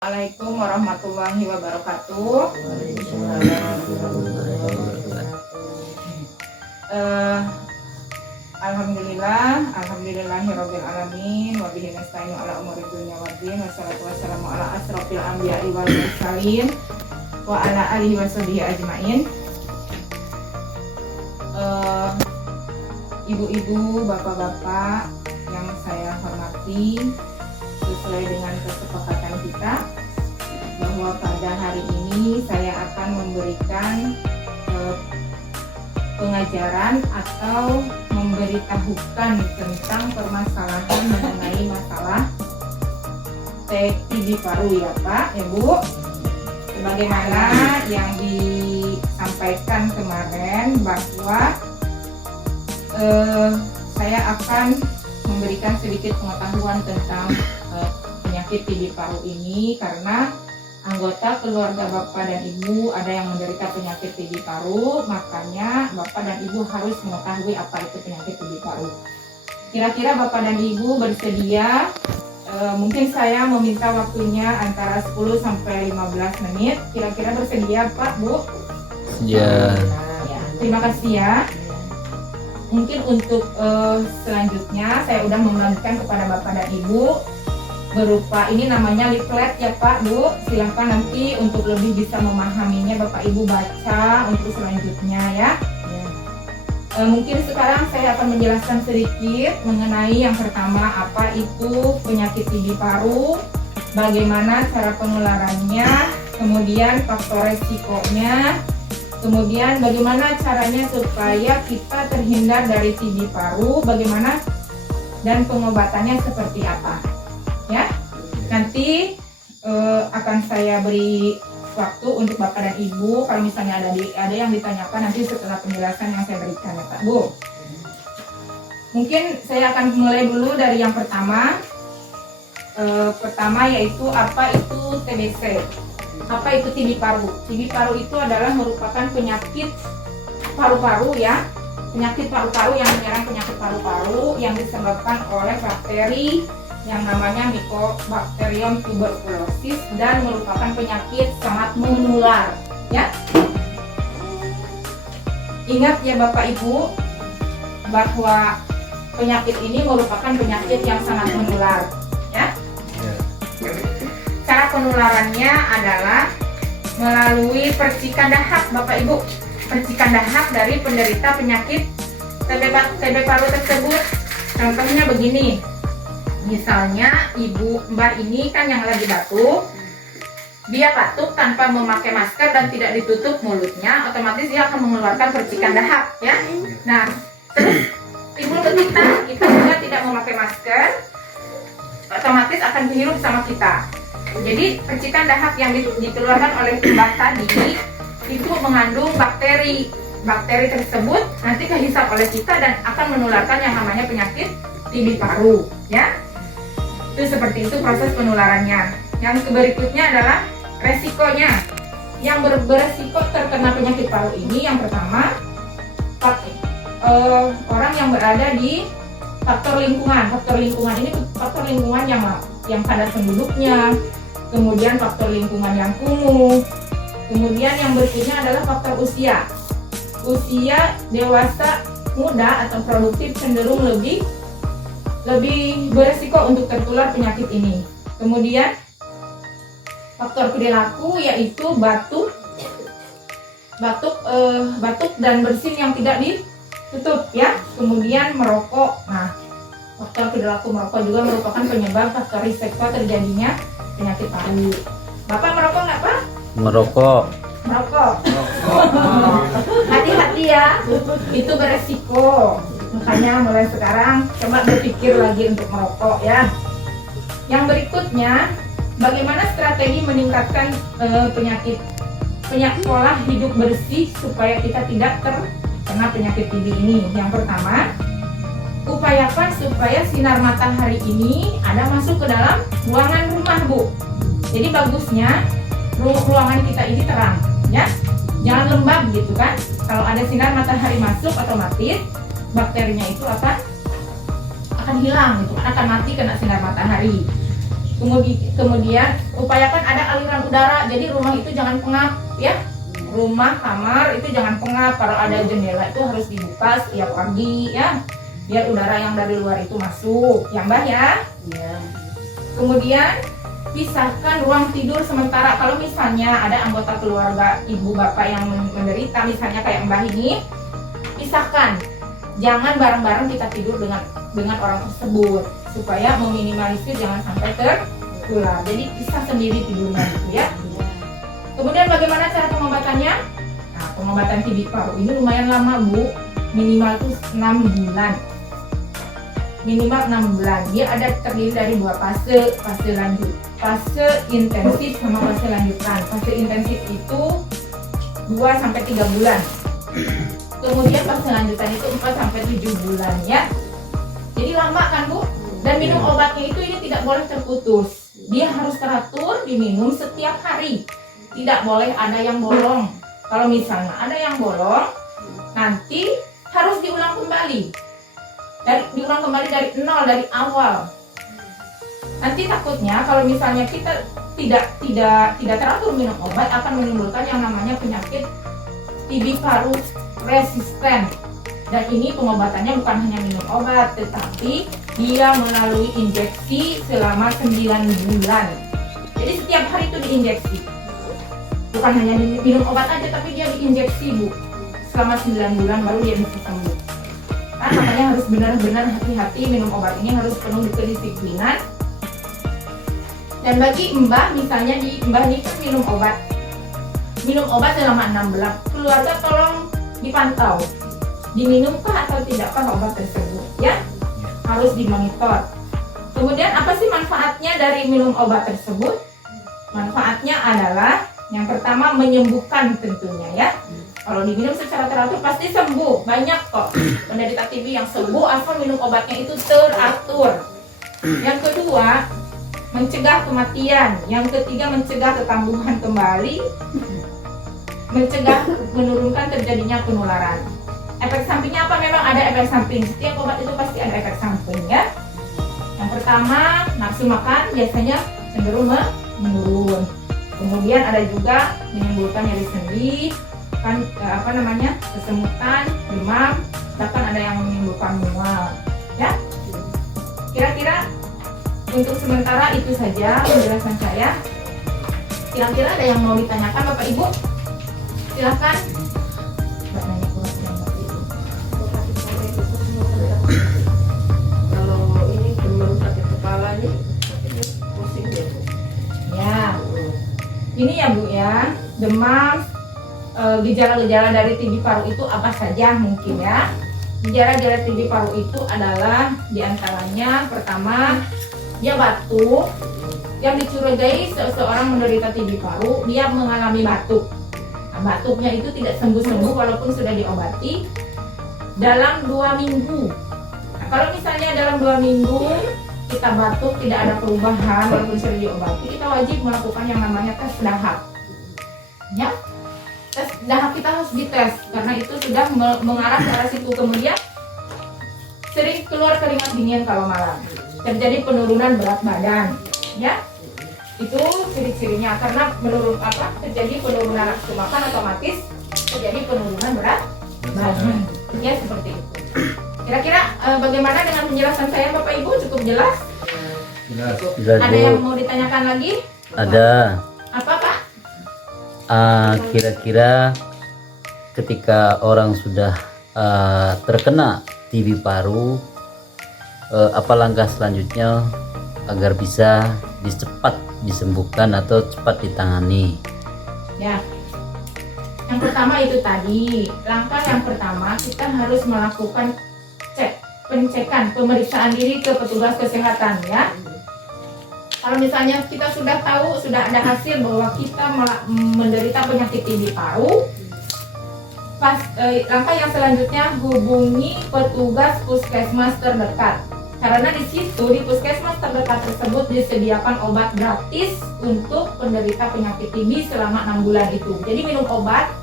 Assalamualaikum warahmatullahi wabarakatuh. Alhamdulillahirabbil alamin wa bihi nasta'inu ala umuri dunya waddin wassalatu wassalamu ala asrofil anbiya'i wal mursalin wa ala alihi washabihi ajmain. Ibu-ibu, bapak-bapak yang saya hormati, sesuai dengan kesepakatan kita bahwa pada hari ini saya akan memberikan pengajaran atau memberitahukan tentang permasalahan mengenai masalah TB paru ya Pak, ya Bu. Sebagaimana yang disampaikan kemarin bahwa saya akan memberikan sedikit pengetahuan tentang penyakit TB paru ini karena anggota keluarga Bapak dan Ibu ada yang menderita penyakit TB paru, makanya Bapak dan Ibu harus mengetahui apa itu penyakit TB paru. Kira-kira Bapak dan Ibu bersedia? Mungkin saya meminta waktunya antara 10 sampai 15 menit. Kira-kira bersedia Pak, Bu? Ya. Ya, terima kasih ya. Mungkin untuk selanjutnya saya udah membagikan kepada Bapak dan Ibu berupa ini namanya leaflet ya Pak, Bu. Silahkan nanti untuk lebih bisa memahaminya Bapak Ibu baca untuk selanjutnya ya. Mungkin sekarang saya akan menjelaskan sedikit mengenai yang pertama, apa itu penyakit TB paru, bagaimana cara penularannya, kemudian faktor resikonya, kemudian bagaimana caranya supaya kita terhindar dari TB paru, bagaimana dan pengobatannya seperti apa. Ya, nanti akan saya beri waktu untuk Bapak dan Ibu kalau misalnya ada yang ditanyakan nanti setelah penjelasan yang saya berikan ya Pak, Bu. Mungkin saya akan mulai dulu dari yang pertama. Pertama yaitu apa itu TBC. Apa itu TB paru? TB paru itu adalah merupakan penyakit paru-paru ya. Penyakit paru-paru yang menyerang penyakit paru-paru yang disebabkan oleh bakteri yang namanya Mycobacterium tuberculosis dan merupakan penyakit sangat menular ya. Ingat ya Bapak Ibu bahwa penyakit ini merupakan penyakit yang sangat menular ya. Cara penularannya adalah melalui percikan dahak Bapak Ibu. Percikan dahak dari penderita penyakit TB paru tersebut. Contohnya begini. Misalnya Ibu Mbak ini kan yang lagi batuk, dia batuk tanpa memakai masker dan tidak ditutup mulutnya, otomatis dia akan mengeluarkan percikan dahak ya. Nah, terus Ibu kita juga tidak memakai masker, otomatis akan berhirup sama kita. Jadi percikan dahak yang dikeluarkan oleh Mbak tadi itu mengandung bakteri. Bakteri tersebut nanti kehisap oleh kita dan akan menularkan yang namanya penyakit TB paru ya. Itu seperti itu proses penularannya. Yang berikutnya adalah resikonya. Yang beresiko terkena penyakit paru ini yang pertama orang yang berada di faktor lingkungan. Faktor lingkungan ini faktor lingkungan yang padat penduduknya, kemudian faktor lingkungan yang kumuh, kemudian yang berikutnya adalah faktor usia. Usia dewasa, muda atau produktif cenderung lebih beresiko untuk tertular penyakit ini. Kemudian faktor perilaku yaitu batuk dan bersin yang tidak ditutup ya. Kemudian merokok. Nah, faktor perilaku merokok juga merupakan penyebab faktor risiko terjadinya penyakit paru. Bapak merokok nggak Pak? Merokok. Hati-hati ya, itu beresiko. Makanya mulai sekarang coba berpikir lagi untuk merokok ya. Yang berikutnya, bagaimana strategi meningkatkan pola hidup bersih supaya kita tidak terkena penyakit TB ini. Yang pertama, upayakan supaya sinar matahari ini ada masuk ke dalam ruangan rumah Bu. Jadi bagusnya ruangan kita ini terang ya. Jangan lembab gitu kan. Kalau ada sinar matahari masuk otomatis bakterinya itu akan hilang gitu, akan mati kena sinar matahari. Kemudian upayakan ada aliran udara, jadi rumah itu jangan pengap ya. Rumah kamar itu jangan pengap, kalau ada jendela itu harus dibuka setiap pagi ya, biar udara yang dari luar itu masuk ya Mbah ya. Iya. Kemudian pisahkan ruang tidur sementara. Kalau misalnya ada anggota keluarga ibu bapak yang menderita, misalnya kayak Mbah ini, pisahkan, jangan bareng-bareng kita tidur dengan orang tersebut, supaya meminimalisir jangan sampai tertular. Jadi pisah sendiri tidurnya gitu ya. Kemudian bagaimana cara pengobatannya? Nah, pengobatan TB paru ini lumayan lama Bu, minimal tuh 6 bulan. Minimal 6 bulan. Dia ada terdiri dari 2 fase, fase lanjut, fase intensif sama fase lanjutan. Fase intensif itu 2 sampai 3 bulan. Kemudian fase lanjutan itu 4 sampai 7 bulan ya. Jadi lama kan Bu? Dan minum obatnya itu ini tidak boleh terputus. Dia harus teratur diminum setiap hari. Tidak boleh ada yang bolong. Kalau misalnya ada yang bolong, nanti harus diulang kembali. Diulang kembali dari nol, dari awal. Nanti takutnya kalau misalnya kita tidak teratur minum obat akan menimbulkan yang namanya penyakit TB paru resisten. Dan ini pengobatannya bukan hanya minum obat, tetapi dia melalui injeksi selama 9 bulan. Jadi setiap hari itu diinjeksi. Bukan hanya minum obat aja, tapi dia diinjeksi Bu. Selama 9 bulan baru dia bisa sembuh. Kan makanya harus benar-benar hati-hati minum obat ini, harus penuh kedisiplinan. Dan bagi Mbah, misalnya Mbah ini kan minum obat selama 6 bulan. Keluarga tolong dipantau, diminumkah atau tidakkah obat tersebut ya, harus dimonitor. Kemudian apa sih manfaatnya dari minum obat tersebut? Manfaatnya adalah yang pertama menyembuhkan tentunya ya. Kalau diminum secara teratur pasti sembuh. Banyak kok penderita TB yang sembuh asal minum obatnya itu teratur. Yang kedua, mencegah kematian. Yang ketiga, mencegah kekambuhan kembali. Mencegah menurunkan terjadinya penularan. Efek sampingnya apa? Memang ada efek samping. Setiap obat itu pasti ada efek samping ya. Yang pertama, nafsu makan biasanya cenderung menurun. Kemudian ada juga menimbulkan nyeri sendi, kan kesemutan, demam, bahkan ada yang menimbulkan mual. Ya, kira-kira untuk sementara itu saja penjelasan saya. Kira-kira ada yang mau ditanyakan Bapak Ibu? Silahkan. Mbak nanya kurang Ibu. Kalau ini demam sakit kepala nih, pusing ya Bu. Ya, ini ya Bu ya, demam. Gejala-gejala dari TB paru itu apa saja mungkin ya? Gejala-gejala TB paru itu adalah diantaranya pertama, dia batuk. Yang dicurigai seseorang menderita TB paru, dia mengalami batuk. Nah, batuknya itu tidak sembuh-sembuh walaupun sudah diobati dalam 2 minggu. Nah, kalau misalnya dalam 2 minggu kita batuk tidak ada perubahan walaupun sudah diobati, kita wajib melakukan yang namanya tes dahak. Ya, tes dahak kita harus dites karena itu sudah mengarah ke arah situ. Kemudian sering keluar keringat dingin kalau malam, terjadi penurunan berat badan ya, itu ciri-cirinya. Karena terjadi penurunan nafsu makan, otomatis terjadi penurunan berat badan ya, seperti itu. Kira-kira bagaimana dengan penjelasan saya Bapak Ibu? Cukup jelas? Jelas, Ada Bu. yang mau ditanyakan lagi? Ada. Apa Pak? Kira-kira ketika orang sudah terkena TB paru, apa langkah selanjutnya agar bisa cepat disembuhkan atau cepat ditangani? Ya, yang pertama itu tadi, langkah yang pertama kita harus melakukan pengecekan, pemeriksaan diri ke petugas kesehatan ya. Kalau misalnya kita sudah tahu, sudah ada hasil bahwa kita menderita penyakit TB paru, langkah yang selanjutnya hubungi petugas puskesmas terdekat. Karena di situ, di puskesmas terdekat tersebut disediakan obat gratis untuk penderita penyakit TB selama 6 bulan itu. Jadi minum obat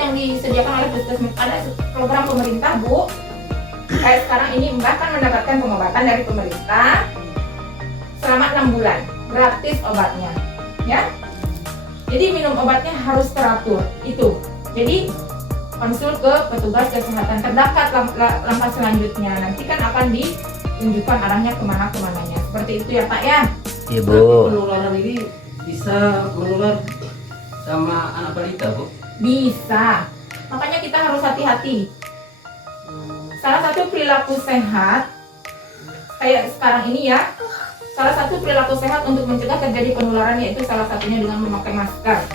yang disediakan oleh puskesmas, ada program pemerintah Bu. Kayak sekarang ini Mbak kan mendapatkan pengobatan dari pemerintah selama 6 bulan. gratis obatnya, ya. Jadi minum obatnya harus teratur itu. Jadi konsul ke petugas kesehatan terdekat. Langkah selanjutnya nanti kan akan ditunjukkan arahnya kemananya. Seperti itu ya Pak ya. Iya Berarti Bu. penularan ini bisa menular sama anak balita, Bu? Bisa. Makanya kita harus hati-hati. Salah satu perilaku sehat kayak sekarang ini ya. Salah satu perilaku sehat untuk mencegah terjadi penularan yaitu salah satunya dengan memakai masker.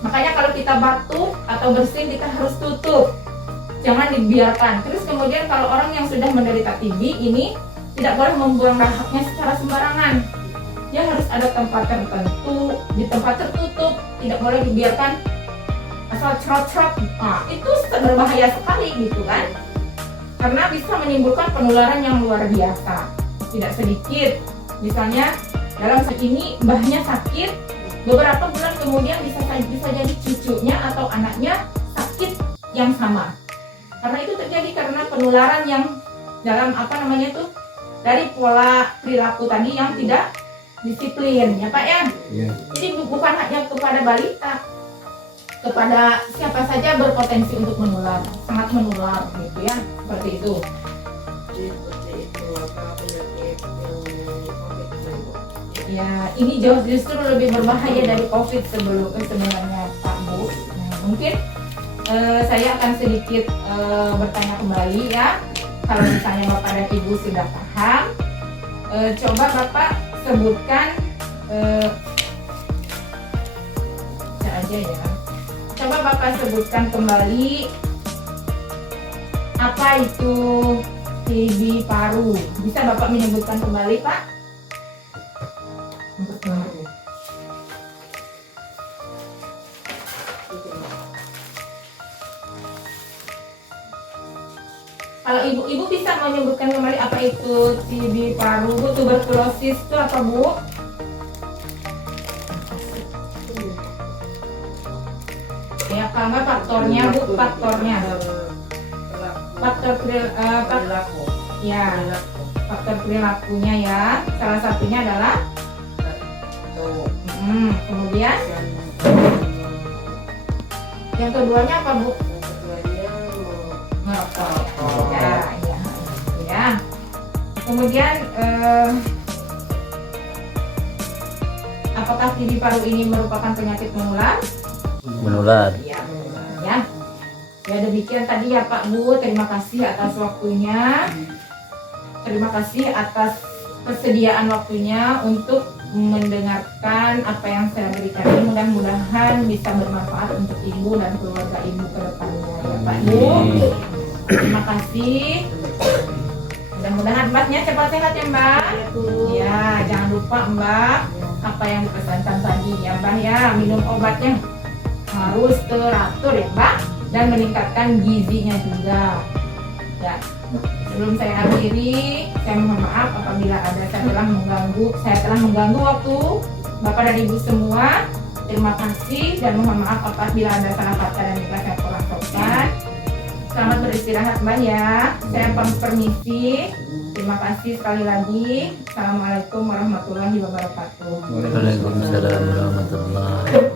Makanya kalau kita batuk atau bersin kita harus tutup. Jangan dibiarkan. Terus kemudian kalau orang yang sudah menderita TB ini tidak boleh membuang dahaknya secara sembarangan. Dia harus ada tempat tertentu, di tempat tertutup, tidak boleh dibiarkan asal cerot-cerot. Nah, itu berbahaya sekali gitu kan. Karena bisa menimbulkan penularan yang luar biasa. Tidak sedikit. Misalnya dalam saat ini mbahnya sakit, beberapa bulan kemudian bisa jadi cucunya atau anaknya sakit yang sama. Karena itu terjadi karena penularan yang dalam dari pola perilaku tadi yang tidak disiplin ya Pak ya. Iya. Jadi bukan hanya kepada balita, kepada siapa saja berpotensi untuk menular, sangat menular gitu ya, seperti itu. Jadi seperti itu penyakit yang COVID ini, Bu. Ya, ini justru lebih berbahaya dari COVID sebenarnya Pak Bu. Nah, mungkin saya akan sedikit bertanya kembali ya. Kalau misalnya Bapak dan Ibu sudah paham, coba Bapak sebutkan aja ya. Coba Bapak sebutkan kembali apa itu TB paru. Bisa Bapak menyebutkan kembali Pak? Kalau ibu bisa menyebutkan kembali apa itu TB paru, Bu? Tuberkulosis itu apa Bu? Ya, kalau nggak faktornya Bu, faktornya. Faktor Perilaku. ya, faktor perilakunya ya. Salah satunya adalah kemudian yang keduanya apa Bu? Merokok. Ya. Kemudian apakah TB paru ini merupakan penyakit menular? Menular. Ya, ya. Ya demikian tadi ya Pak Bu, terima kasih atas waktunya. Terima kasih atas persediaan waktunya untuk mendengarkan apa yang saya berikan ini. Mudah-mudahan bisa bermanfaat untuk Ibu dan keluarga Ibu ke depannya ya Pak Bu. Terima kasih. Mudah-mudahan Mbaknya cepat sehat ya Mbak. Ya, jangan lupa Mbak apa yang dipesankan tadi ya Mbak ya, minum obatnya harus teratur ya Mbak, dan meningkatkan gizinya juga. Ya, sebelum saya akhiri, saya mohon maaf apabila ada saya telah mengganggu waktu Bapak dan Ibu semua. Terima kasih dan mohon maaf apabila ada salah kata dan juga saya kurang sopan. Selamat beristirahat Mbak ya. Saya permisi. Terima kasih sekali lagi. Assalamualaikum warahmatullahi wabarakatuh. Waalaikumsalam warahmatullahi